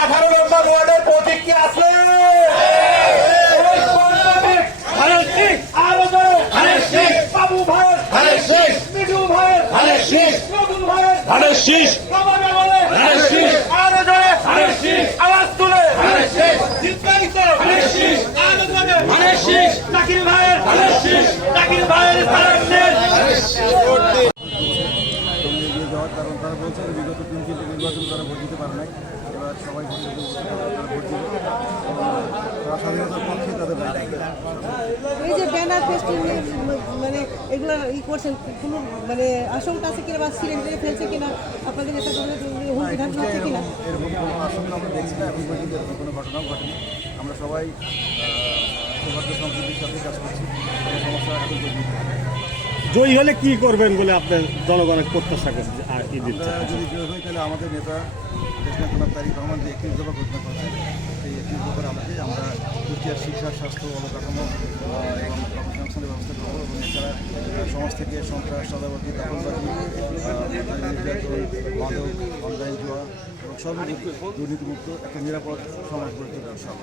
আঠারো নম্বর ওয়ার্ডের প্রতীক কি আছে? নতুন ভাই সবাই বলে আরও জোরে তুলে জিতবাই তো আরও জোরে ভাইয়ের জাকির ভাইয়ের সারাক্ষণ এগিয়ে যাওয়ার কারণ তারা বলছেন বিগত তিন তিনটি নির্বাচন তারা ভোট দিতে পারে। নাই এবার সবাই ভোট দিতে বলছে, তারা ভোট দিবে তারা তাদের এই যে ব্যানার ফেস্টিং মানে এগুলো ই করছেন কোনো মানে আশঙ্কা আছে কিনা বা সিলিন্ডারে ফেলছে কিনা? আপনাদের নেতা কর্মীদের হুমকি ধামকি কিনা এরকম এরকম কোনো? আশঙ্কা আমরা দেখছি না এখন পর্যন্ত এরকম কোনো ঘটনাও ঘটেনি। আমরা সবাই সৌভাগ্য সম্প্রীতির সাথে কাজ করছি সমস্যা এখন পর্যন্ত জয়ী হলে কি করবেন বলে আপনার জনগণের প্রত্যাশা করছে আর কি দিচ্ছে? যদি জয় হই তাহলে আমাদের নেতা দেশনেতা তারিক রহমান যে একত্রিশ দফা ঘোষণা করেছেন সেই একত্রিশ দফার আমাকে আমরা কুষ্টিয়ার শিক্ষা, স্বাস্থ্য, অবকাঠামো এবং কর্মসংস্থানের ব্যবস্থা করব এবং এছাড়া সমাজ থেকে সন্ত্রাস সাদাবাদী দখলবাদী মাদক অনলাইন জোয়া এবং দুর্নীতিমুক্ত, একটা নিরাপদ সমাজ গড়ে তোলার সব